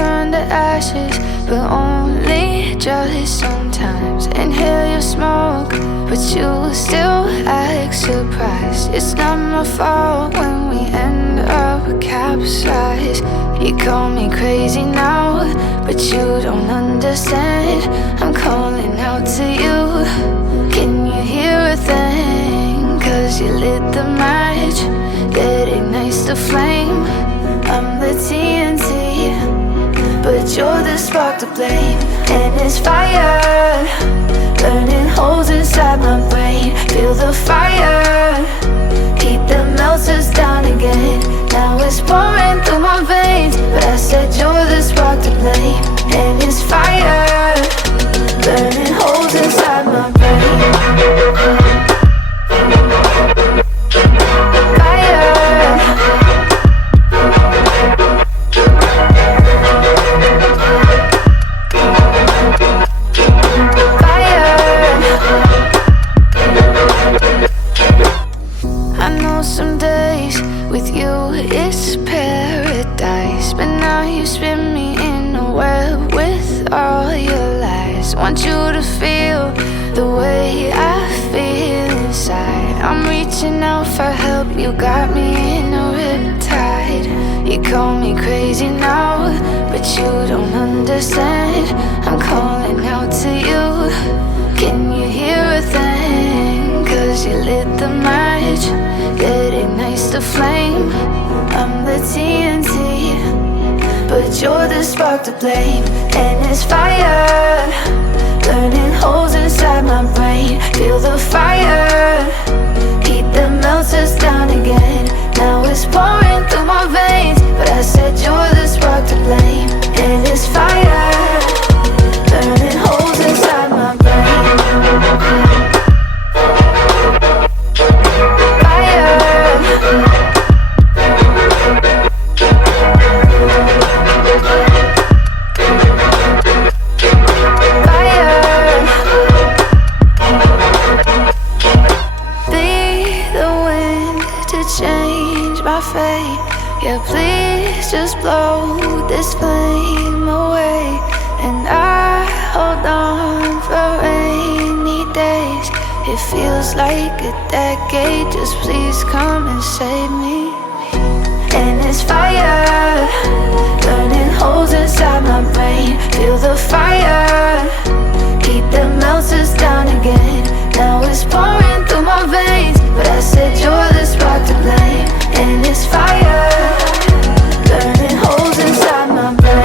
turn to ashes, but only jealous sometimes. Inhale your smoke, but you still act surprised. It's not my fault when we end up capsized. You call me crazy now, but you don't understand. I'm calling out to you. Can you hear a thing? 'Cause you lit the match that ignites the flame. I'm the TNT, but you're the spark to blame. And it's fire, burning holes inside my brain. Feel the fire, heat that melts us down again. Now it's pouring through my veins, but I said you're the spark to blame. And it's fire, burning holes inside my brain. I know some days with you it's paradise, but now you spin me in a web with all your lies. Want you to feel the way I feel inside. I'm reaching out for help, you got me in a riptide. You call me crazy now, but you don't understand. I'm calling out to you. Can you hear a thing? 'Cause you lit the match that ignites the flame. I'm the TNT, but you're the spark to blame. And it's fire, burning holes inside my brain. Feel the fire, heat that melts us down again. Now it's pouring through my veins, but I said you're the spark to blame. And it's fire, burning holes inside my brain. Yeah, please just blow this flame away. And I hold on for rainy days. It feels like a decade, just please come and save me. And it's fire, burning holes inside my brain. Feel the fire, heat that melts us down again. Now it's pouring through my veins, but I said you're the spark to blame. And it's fire, burning holes inside my brain.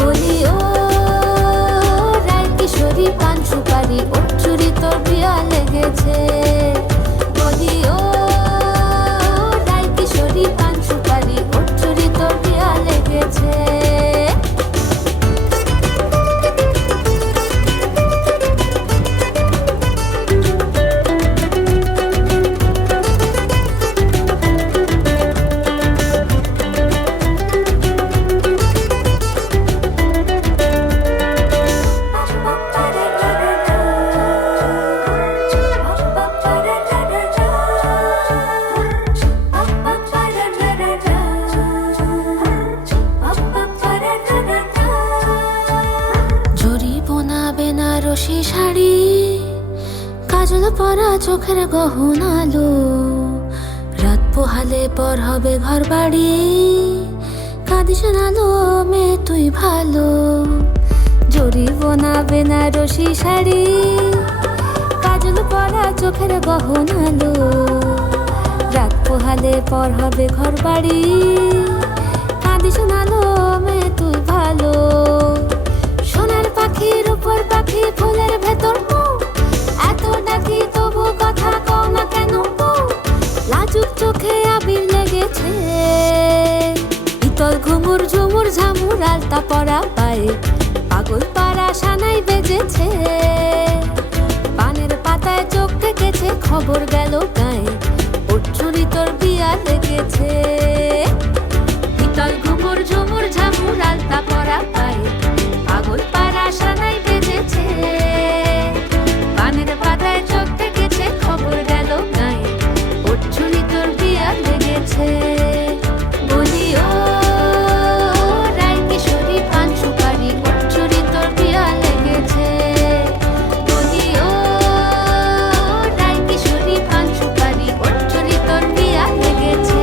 বলি ও রায় কিশোরী পান সুপারি ওর চুরি তোর বিয়া কাজল পরা চোখের গহনালো, রাত পোহালে পর হবে ঘর বাড়ি। কাঁদিস না লো মেয়ে তুই ভালো, জরিব না বেনারসি শাড়ি। কাজল পরা চোখের গহনালো, রাত পোহালে পর হবে ঘর বাড়ি। কাঁদিস না লো মেয়ে তুই ভালো, সোনার পাখির উপর পাখি ফুলের ভেতর এত ডাকি তবু কথা কও না কেন? লাজুক চোখে আবির লেগেছে, ইতল ঘুমুর ঝুমুর ঝামুর আলতা পরা পায়ে পাগল পাড়া সানাই বেজেছে। পানের পাতায় চোখ থেকেছে খবর গেল গায়ে, ওর চুরি তোর বিয়া লেগেছে। ইতল ঘুমুর ঝুমুর ঝামুর আলতা পরা পায়ে পাগল পাড়া সানাই বেজেছে। পানের পাতায় চোখ থেকেছে খবর গেল গায়ে, ওর চুরি তোর বিয়া লেগেছে। বলি ও রায় কিশোরী পান সুপারি, ওর চুরি তোর বিয়া লেগেছে। বলি ও রায় কিশোরী পান সুপারি, ওর চুরি তোর বিয়া লেগেছে।